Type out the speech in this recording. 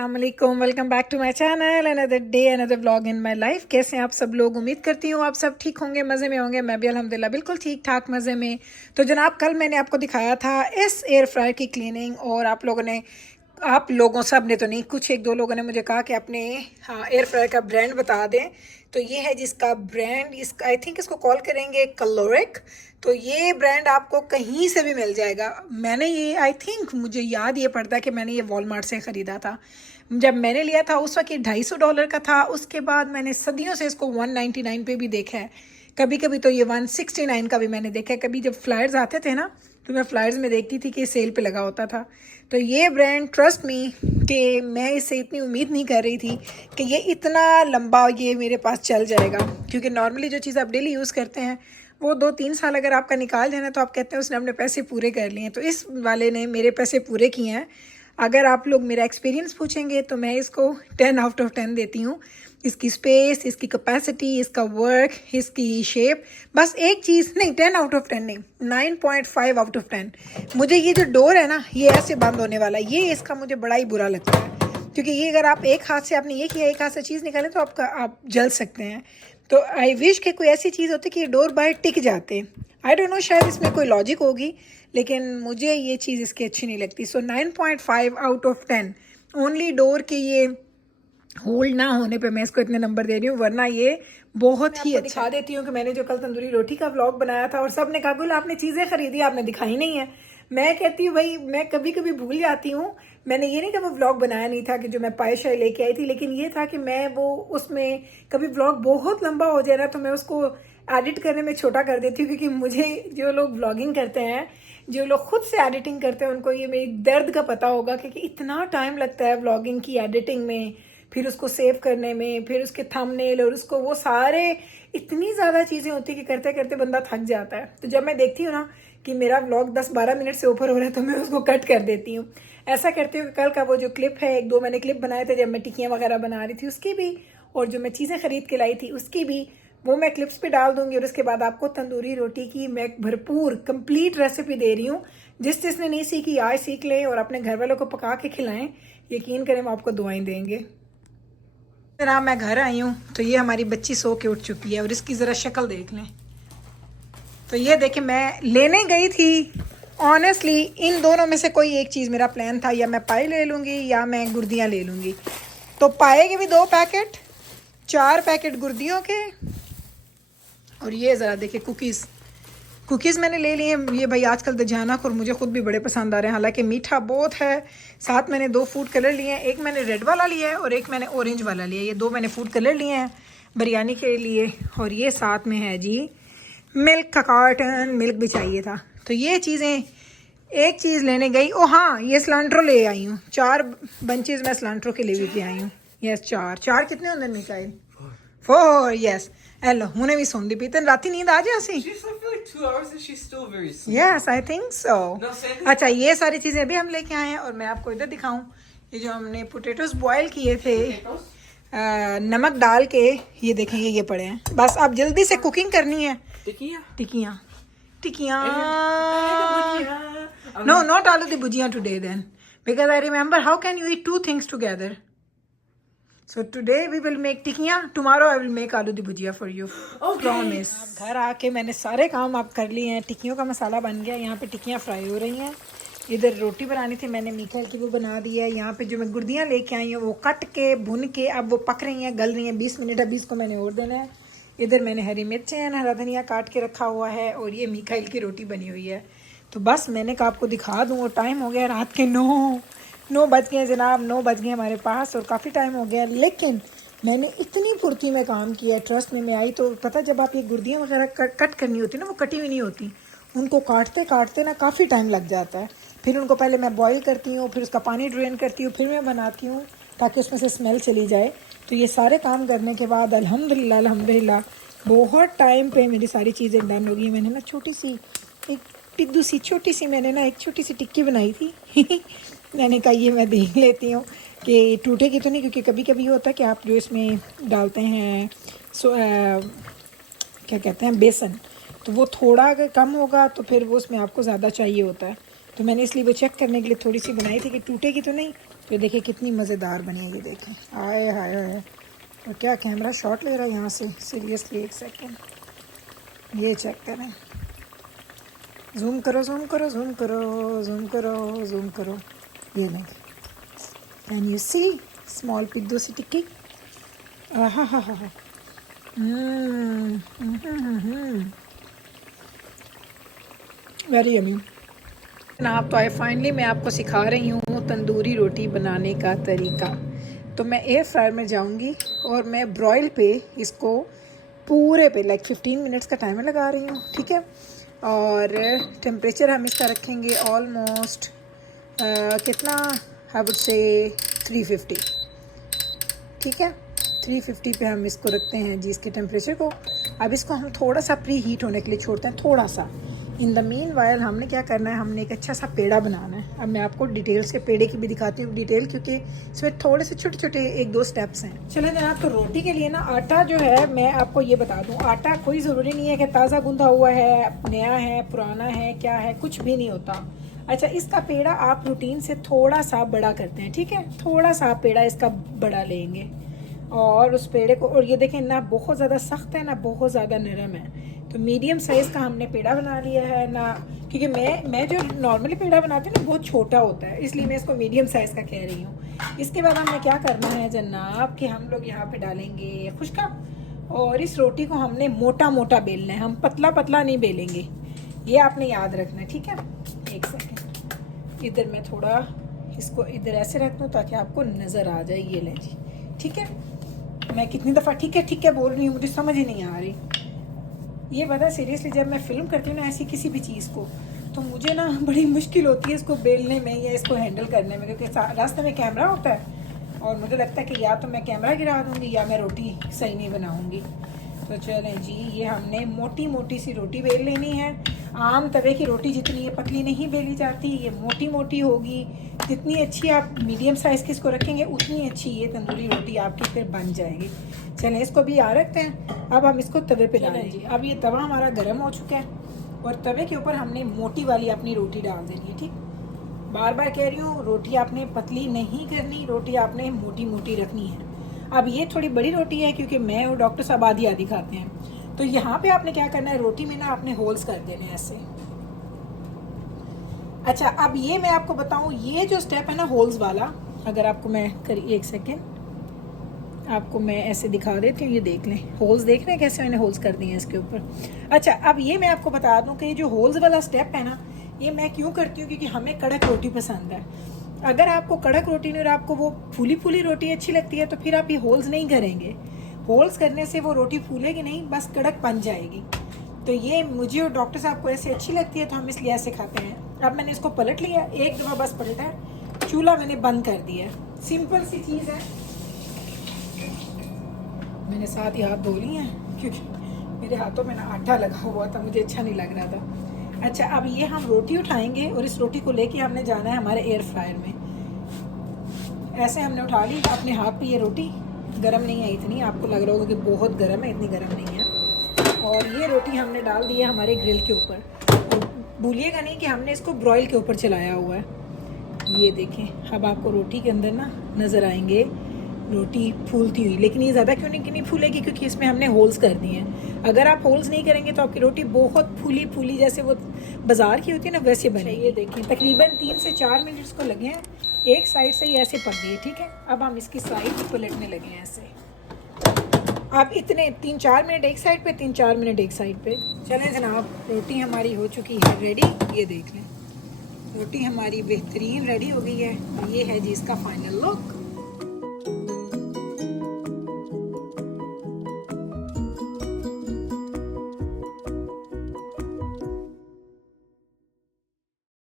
अस्सलाम वालेकुम, welcome back to my channel. Another day another vlog in my life. कैसे हैं आप सब लोग? उम्मीद करती हूँ आप सब ठीक होंगे, मज़े में होंगे। मैं भी अल्हम्दुलिल्लाह बिल्कुल ठीक ठाक मज़े में। तो जनाब, कल मैंने आपको दिखाया था इस एयर फ्रायर की क्लीनिंग, और आप लोगों सब ने तो नहीं, कुछ एक दो लोगों ने मुझे कहा कि अपने एयर फ्रायर का ब्रांड बता दें। तो ये है जिसका ब्रांड, इसका आई थिंक इसको कॉल करेंगे कलोरिक। तो ये ब्रांड आपको कहीं से भी मिल जाएगा। मैंने ये आई थिंक, मुझे याद ये पड़ता है कि मैंने ये वॉलमार्ट से ख़रीदा था। जब मैंने लिया था उस वक्त ये $250 का था। उसके बाद मैंने सदियों से इसको 199 पे भी देखा है, कभी कभी तो ये 169 का भी मैंने देखा है। कभी जब फ्लायर्स आते थे ना, तो मैं फ्लायर्स में देखती थी कि सेल पे लगा होता था। तो ये ब्रांड, ट्रस्ट मी, कि मैं इससे इतनी उम्मीद नहीं कर रही थी कि ये इतना लंबा ये मेरे पास चल जाएगा, क्योंकि नॉर्मली जो चीज़ आप डेली यूज़ करते हैं वो 2-3 साल अगर आपका निकाल जाए ना, तो आप कहते हैं उसने अपने पैसे पूरे कर लिए हैं। तो इस वाले ने मेरे पैसे पूरे किए हैं। अगर आप लोग मेरा एक्सपीरियंस पूछेंगे तो मैं इसको 10 आउट ऑफ 10 देती हूँ। इसकी स्पेस, इसकी कैपेसिटी, इसका वर्क, इसकी शेप, बस एक चीज़ नहीं, 10 आउट ऑफ 10 नहीं, 9.5 आउट ऑफ 10। मुझे ये जो डोर है ना, ये ऐसे बंद होने वाला, ये इसका मुझे बड़ा ही बुरा लगता है, क्योंकि ये अगर आप एक हाथ से, आपने ये किया, एक हाथ से चीज़ निकालें तो आप जल सकते हैं। तो आई विश कि कोई ऐसी चीज़ होती कि ये डोर बाहर टिक जाते। आई डोंट नो, शायद इसमें कोई लॉजिक होगी, लेकिन मुझे ये चीज़ इसकी अच्छी नहीं लगती। सो 9.5 आउट ऑफ 10। ओनली डोर के ये होल्ड ना होने पे मैं इसको इतने नंबर दे रही हूँ, वरना ये बहुत ही अच्छा। दिखा देती हूँ कि मैंने जो कल तंदूरी रोटी का व्लॉग बनाया था, और सब ने कहा गुल आपने चीज़ें खरीदी, आपने दिखाई नहीं है। मैं कहती हूँ भाई, मैं कभी कभी भूल जाती हूँ। मैंने ये नहीं कि वो व्लॉग बनाया नहीं था कि जो मैं पाए शाय लेके आई थी, लेकिन ये था कि मैं वो उसमें कभी व्लॉग बहुत लंबा हो जाए ना, तो मैं उसको एडिट करने में छोटा कर देती हूँ, क्योंकि मुझे जो लोग व्लॉगिंग करते हैं, जो लोग खुद से एडिटिंग करते हैं, उनको ये मेरी दर्द का पता होगा कि इतना टाइम लगता है व्लॉगिंग की एडिटिंग में, फिर उसको सेव करने में, फिर उसके थंबनेल और उसको वो सारे, इतनी ज़्यादा चीज़ें होती हैं कि करते करते बंदा थक जाता है। तो जब मैं देखती हूँ ना कि मेरा व्लॉग 10-12 मिनट से ऊपर हो रहा है, तो मैं उसको कट कर देती हूँ। ऐसा करती हूँ कि कल का वो जो क्लिप है, एक दो मैंने क्लिप बनाए थे जब मैं टिक्कियाँ वगैरह बना रही थी, उसकी भी, और जो मैं चीज़ें खरीद के लाई थी उसकी भी, वो मैं क्लिप्स पे डाल दूंगी। और उसके बाद आपको तंदूरी रोटी की मैं भरपूर कंप्लीट रेसिपी दे रही हूँ। जिसने नहीं सीखी आज सीख लें और अपने घर वालों को पका के खिलाएं। यकीन करें वो आपको दुआएं देंगे। जनाब, मैं घर आई हूँ तो ये हमारी बच्ची सो के उठ चुकी है, और इसकी ज़रा शक्ल देख लें। तो ये देखें, मैं लेने गई थी ऑनेस्टली, इन दोनों में से कोई एक चीज़ मेरा प्लान था, या मैं पाई ले लूँगी या मैं गुर्दियाँ ले लूँगी। तो पाए के भी 2 पैकेट, 4 पैकेट गुर्दियों के, और ये ज़रा देखिए कुकीज़ मैंने ले लिए हैं। ये भाई आजकल दजानक, और मुझे खुद भी बड़े पसंद आ रहे हैं, हालांकि मीठा बहुत है। साथ मैंने 2 फूड कलर लिए हैं, एक मैंने रेड वाला लिया है और एक मैंने ऑरेंज वाला लिया है। ये 2 मैंने फूड कलर लिए हैं बिरयानी के लिए। और ये साथ में है जी मिल्क का कार्टन, मिल्क भी चाहिए था। तो ये चीज़ें, एक चीज़ लेने गई। ओ हाँ, ये सिलेंडर ले आई हूँ, 4 बंचेज मैं सिलेंडर के लिए भी आई हूँ। यस, 4 कितने होंगे मिकाइल? 4, यस। हेलो, हुने भी सोंदी पी, तेन राती नींद आ जासी? Yes, I think so. अच्छा, ये सारी चीज़ें अभी हम लेके आए हैं, और मैं आपको इधर दिखाऊं, ये जो हमने पोटैटोस बॉयल किए थे नमक डाल के, ये देखेंगे ये पड़े हैं। बस अब जल्दी से कुकिंग करनी है। टिकियाँ नो, नॉट आलू दी bhujia today then, because I remember how can you eat 2 things together. So today we will make tikiyan, tomorrow I will make आलू दी भुजिया for you. Promise. घर आके मैंने सारे काम आप कर लिए हैं। टिकियों का मसाला बन गया, यहाँ पे टिकियाँ फ्राई हो रही हैं। इधर रोटी बनानी थी, मैंने मीठा की वो बना दी है। यहाँ पे जो मैं गुर्दियाँ लेके आई हूँ वो कट के भुन के अब वो पक रही हैं, गल रही हैं। 20 मिनट अभी इसको मैंने और देना है। इधर मैंने हरी मिर्चें, हरा धनिया काट के रखा हुआ है, और ये मीठा की रोटी बनी हुई है। तो बस मैंने कहा आपको दिखा दूँ, और टाइम हो गया रात के 9 बज गए जनाब, 9 बज गए हमारे पास, और काफ़ी टाइम हो गया। लेकिन मैंने इतनी फुर्ती में काम किया है, ट्रस्ट में। मैं आई तो पता, जब आप ये गुर्दियाँ वगैरह कट करनी होती ना, वो कटी हुई नहीं होती, उनको काटते काटते ना काफ़ी टाइम लग जाता है। फिर उनको पहले मैं बॉईल करती हूँ, फिर उसका पानी ड्रेन करती हूँ, फिर मैं बनाती हूँ ताकि उसमें से स्मेल चली जाए। तो ये सारे काम करने के बाद अल्हम्दुलिल्लाह बहुत टाइम पे मेरी सारी चीज़ें डन हो गई। मैंने ना छोटी सी एक छोटी सी टिक्की बनाई थी मैंने कहा ये मैं देख लेती हूँ कि टूटेगी तो नहीं, क्योंकि कभी कभी होता है कि आप जो इसमें डालते हैं क्या कहते हैं, बेसन, तो वो थोड़ा अगर कम होगा तो फिर वो उसमें आपको ज़्यादा चाहिए होता है। तो मैंने इसलिए वो चेक करने के लिए थोड़ी सी बनाई थी कि टूटेगी तो नहीं। तो देखिए कितनी मज़ेदार बनी है, ये देखें। आए हाय हाय, और क्या कैमरा शॉट ले रहा है यहाँ से, सीरियसली। एक सेकेंड, ये चेक करें। जूम करो, जूम करो, जूम करो, जूम करो, जूम करो। ये देखिए, कैन यू सी स्मॉल पिद्दू सी टिक्की। हा हा हा। वेरी यमी जनाब। तो फाइनली मैं आपको सिखा रही हूँ तंदूरी रोटी बनाने का तरीका। तो मैं एयर फ्रायर में जाऊँगी और मैं ब्रॉयल पे इसको पूरे पे लाइक 15 मिनट्स का टाइमर लगा रही हूँ, ठीक है। और टेम्परेचर हम इसका रखेंगे ऑलमोस्ट कितना, आई वुड से 350, ठीक है। 350 पे हम इसको रखते हैं जी, इसके टेम्परेचर को। अब इसको हम थोड़ा सा प्री हीट होने के लिए छोड़ते हैं, थोड़ा सा। इन द मीन वाइल हमने क्या करना है, हमने एक अच्छा सा पेड़ा बनाना है। अब मैं आपको डिटेल्स के पेड़े की भी दिखाती हूँ डिटेल, क्योंकि इसमें थोड़े से छोटे छोटे 1-2 स्टेप्स हैं। चलें जनाब, तो रोटी के लिए ना आटा जो है, मैं आपको ये बता दूँ, आटा कोई ज़रूरी नहीं है कि ताज़ा गूंधा हुआ है, नया है, पुराना है, क्या है, कुछ भी नहीं होता। अच्छा, इसका पेड़ा आप रूटीन से थोड़ा सा बड़ा करते हैं, ठीक है। थोड़ा सा पेड़ा इसका बड़ा लेंगे और उस पेड़े को, और ये देखें ना बहुत ज़्यादा सख्त है ना बहुत ज़्यादा नरम है। तो मीडियम साइज़ का हमने पेड़ा बना लिया है ना, क्योंकि मैं जो नॉर्मली पेड़ा बनाती हूँ ना बहुत छोटा होता है, इसलिए मैं इसको मीडियम साइज़ का कह रही हूँ। इसके बाद हमने क्या करना है जनाब कि हम लोग यहाँ पे डालेंगे खुशका, और इस रोटी को हमने मोटा मोटा बेलना है, हम पतला पतला नहीं बेलेंगे, ये आपने याद रखना है, ठीक है। एक सेकेंड, इधर मैं थोड़ा इसको इधर ऐसे रख दूँ ताकि आपको नज़र आ जाए। ये लें जी, ठीक है। मैं कितनी दफ़ा ठीक है बोल रही हूँ, मुझे समझ ही नहीं आ रही। ये पता है सीरियसली, जब मैं फ़िल्म करती हूँ ना ऐसी किसी भी चीज़ को, तो मुझे ना बड़ी मुश्किल होती है इसको बेलने में या इसको हैंडल करने में, क्योंकि रास्ते में कैमरा होता है और मुझे लगता है कि या तो मैं कैमरा गिरा दूँगी या मैं रोटी सही नहीं बनाऊँगी। तो चलें जी, ये हमने मोटी मोटी सी रोटी बेल लेनी है। आम तवे की रोटी जितनी ये पतली नहीं बेली जाती, ये मोटी मोटी होगी। जितनी अच्छी आप मीडियम साइज़ की इसको रखेंगे उतनी अच्छी ये तंदूरी रोटी आपकी फिर बन जाएगी। चलें, इसको भी आ रखते हैं। अब हम इसको तवे पे डालें जी। अब ये तवा हमारा गर्म हो चुका है और तवे के ऊपर हमने मोटी वाली अपनी रोटी डाल देनी है, ठीक। बार बार कह रही हूँ, रोटी आपने पतली नहीं करनी, रोटी आपने मोटी मोटी रखनी है। अब ये थोड़ी बड़ी रोटी है क्योंकि मैं और डॉक्टर साहब आधी आधी खाते हैं, तो यहाँ पे आपने क्या करना है, रोटी में ना आपने होल्स कर देने ऐसे। अच्छा, अब ये मैं आपको बताऊँ, ये जो स्टेप है ना होल्स वाला, अगर आपको मैं करिए एक सेकेंड, आपको मैं ऐसे दिखा देती हूँ, ये देख लें, होल्स देख रहे हैं कैसे मैंने होल्स कर दिए हैं इसके ऊपर। अच्छा, अब ये मैं आपको बता दूँ कि ये जो होल्स वाला स्टेप है ना, ये मैं क्यों करती हूँ, क्योंकि हमें कड़क रोटी पसंद है। अगर आपको कड़क रोटी नहीं और आपको वो फूली फूली रोटी अच्छी लगती है, तो फिर आप ये होल्स नहीं करेंगे। होल्स करने से वो रोटी फूलेगी नहीं, बस कड़क बन जाएगी। तो ये मुझे और डॉक्टर साहब को ऐसे अच्छी लगती है, तो हम इसलिए ऐसे खाते हैं। अब मैंने इसको पलट लिया, एक दफ़ा बस पलटा है, चूल्हा मैंने बंद कर दिया है। सिंपल सी चीज़ है। मैंने साथ ही हाथ धो लिए हैं क्योंकि मेरे हाथों में ना आटा लगा हुआ था, मुझे अच्छा नहीं लग रहा था। अच्छा, अब ये हम रोटी उठाएंगे और इस रोटी को लेके हमने जाना है हमारे एयर फ्रायर में। ऐसे हमने उठा ली, अपने हाथ पे ये रोटी गर्म नहीं है इतनी, आपको लग रहा होगा कि बहुत गर्म है, इतनी गर्म नहीं है। और ये रोटी हमने डाल दी है हमारे ग्रिल के ऊपर। भूलिएगा नहीं कि हमने इसको ब्रॉयल के ऊपर चलाया हुआ है। ये देखें, अब आपको रोटी के अंदर ना नज़र आएंगे रोटी फूलती हुई, लेकिन ये ज़्यादा क्यों नहीं फूलेगी, क्योंकि इसमें हमने होल्स कर दिए हैं। अगर आप होल्स नहीं करेंगे तो आपकी रोटी बहुत फूली फूली, जैसे वो बाज़ार की होती है ना, वैसे बनेगी। ये देखिए, तकरीबन 3 से 4 मिनट इसको लगे हैं, एक साइड से ही ऐसे पक गई, ठीक है। अब हम इसकी साइड पलटने लगे हैं ऐसे। आप इतने 3-4 मिनट एक साइड पे, 3-4 मिनट एक साइड पे। चलें जनाब, रोटी हमारी हो चुकी है रेडी। ये देख लें, रोटी हमारी बेहतरीन रेडी हो गई है। ये है जी इसका फाइनल लुक।